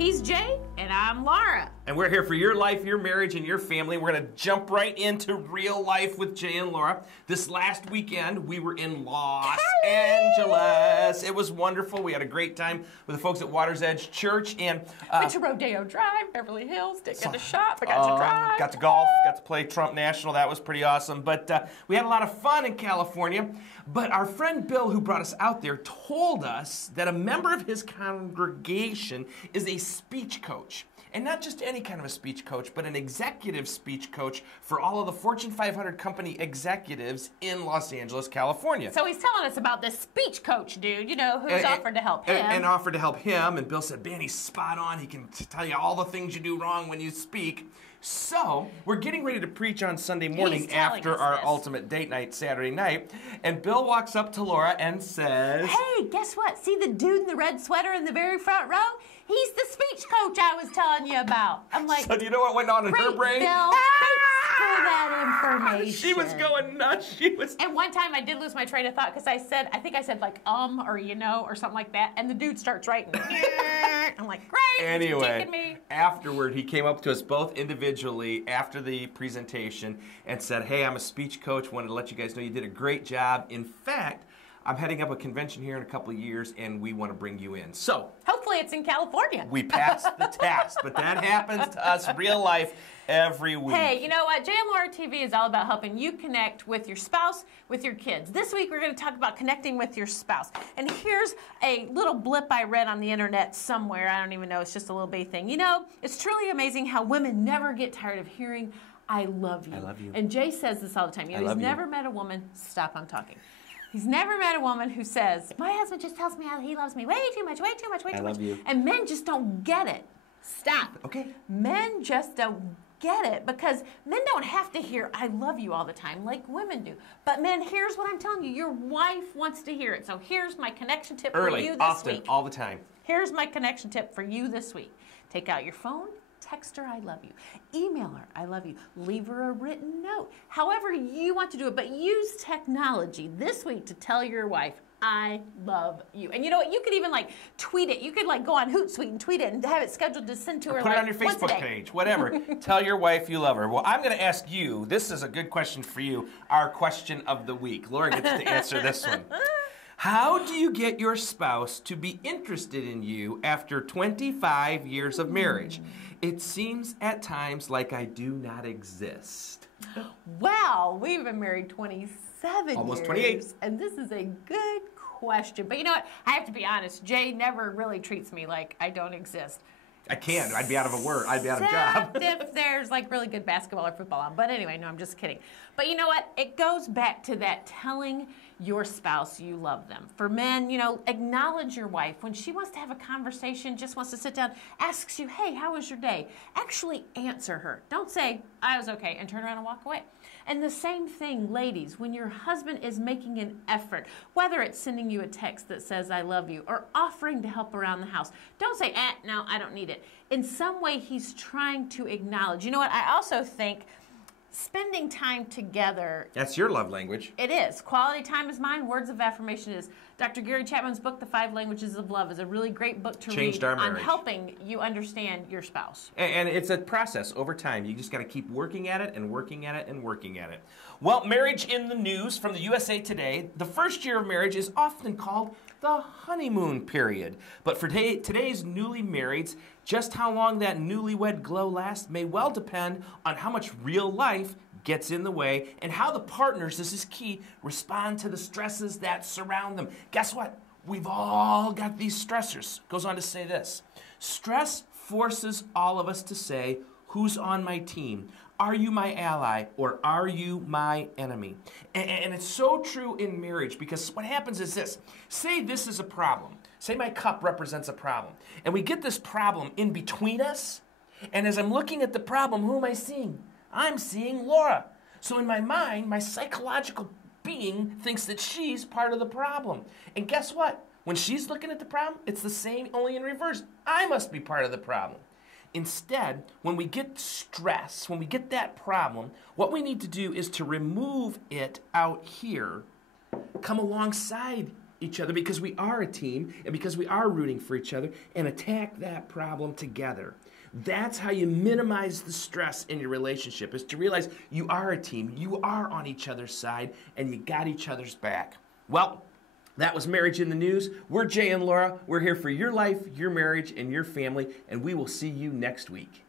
He's Jay, and I'm Laura. And we're here for your life, your marriage, and your family. We're going to jump right into real life with Jay and Laura. This last weekend, we were in Los Angeles. It was wonderful. We had a great time with the folks at Water's Edge Church. And went to Rodeo Drive, Beverly Hills, didn't get to shop, but got to drive. Got to golf, got to play Trump National. That was pretty awesome. But we had a lot of fun in California. But our friend Bill, who brought us out there, told us that a member of his congregation is a speech coach. And not just any kind of a speech coach, but an executive speech coach for all of the Fortune 500 company executives in Los Angeles, California. So he's telling us about this speech coach dude, you know, who's offered to help him. And offered to help him. And Bill said, man, he's spot on. He can tell you all the things you do wrong when you speak. So we're getting ready to preach on Sunday morning after our ultimate date night Saturday night. And Bill walks up to Laura and says, hey, guess what? See the dude in the red sweater in the very front row? He's the speech coach I was telling you about. I'm like, so do you know what went on in her brain? Bill, thanks for that information. She was going nuts. And one time I did lose my train of thought because I think I said like or you know or something like that, and the dude starts writing. I'm like, great. Anyway, afterward he came up to us both individually after the presentation and said, hey, I'm a speech coach. Wanted to let you guys know you did a great job. In fact, I'm heading up a convention here in a couple of years, and we want to bring you in. So hopefully it's in California. We passed the test, but that happens to us real life every week. Hey, you know what? Jay and Laura TV is all about helping you connect with your spouse, with your kids. This week we're going to talk about connecting with your spouse. And here's a little blip I read on the internet somewhere. I don't even know. It's just a little bitty thing. You know, it's truly amazing how women never get tired of hearing, I love you. I love you. And Jay says this all the time. You know, he's never met a woman, stop, I'm talking. He's never met a woman who says, my husband just tells me how he loves me way too much, way too much, way too much. I love you. And men just don't get it. Stop. Okay. Men just don't get it because men don't have to hear I love you all the time like women do. But men, here's what I'm telling you. Your wife wants to hear it. So here's my connection tip for you this week. All the time. Here's my connection tip for you this week. Take out your phone. Text her, I love you. Email her, I love you. Leave her a written note. However you want to do it, but use technology this week to tell your wife, I love you. And you know what? You could even like tweet it. You could like go on Hootsuite and tweet it and have it scheduled to send to her. Put it on your Facebook page, whatever. Tell your wife you love her. Well, I'm going to ask you, this is a good question for you, our question of the week. Laura gets to answer this one. How do you get your spouse to be interested in you after 25 years of marriage? It seems at times like I do not exist. Well, we've been married 27 years. Almost 28. And this is a good question. But you know what? I have to be honest. Jay never really treats me like I don't exist. I can't. I'd be out of a word. I'd be out of a job. If there's like really good basketball or football on. But anyway, no, I'm just kidding. But you know what? It goes back to that telling your spouse you love them. For men, you know, acknowledge your wife. When she wants to have a conversation, just wants to sit down, asks you, hey, how was your day? Actually answer her. Don't say, I was okay, and turn around and walk away. And the same thing, ladies, when your husband is making an effort, whether it's sending you a text that says, I love you, or offering to help around the house, don't say, no, I don't need it. In some way, he's trying to acknowledge. You know what? I also think spending time together. That's your love language. It is. Quality time is mine. Words of affirmation is. Dr. Gary Chapman's book, The 5 Languages of Love, is a really great book to read on helping you understand your spouse. And it's a process over time. You just got to keep working at it and working at it and working at it. Well, marriage in the news from the USA Today. The first year of marriage is often called the honeymoon period. But for today's newly marrieds, just how long that newlywed glow lasts may well depend on how much real life gets in the way and how the partners, this is key, respond to the stresses that surround them. Guess what? We've all got these stressors. Goes on to say this. Stress forces all of us to say, who's on my team? Are you my ally or are you my enemy? And it's so true in marriage because what happens is this. Say this is a problem. Say my cup represents a problem. And we get this problem in between us. And as I'm looking at the problem, who am I seeing? I'm seeing Laura. So in my mind, my psychological being thinks that she's part of the problem. And guess what? When she's looking at the problem, it's the same, only in reverse. I must be part of the problem. Instead, when we get stress, when we get that problem, what we need to do is to remove it out here, come alongside each other because we are a team and because we are rooting for each other and attack that problem together. That's how you minimize the stress in your relationship, is to realize you are a team, you are on each other's side, and you got each other's back. Well, that was Marriage in the News. We're Jay and Laura. We're here for your life, your marriage, and your family, and we will see you next week.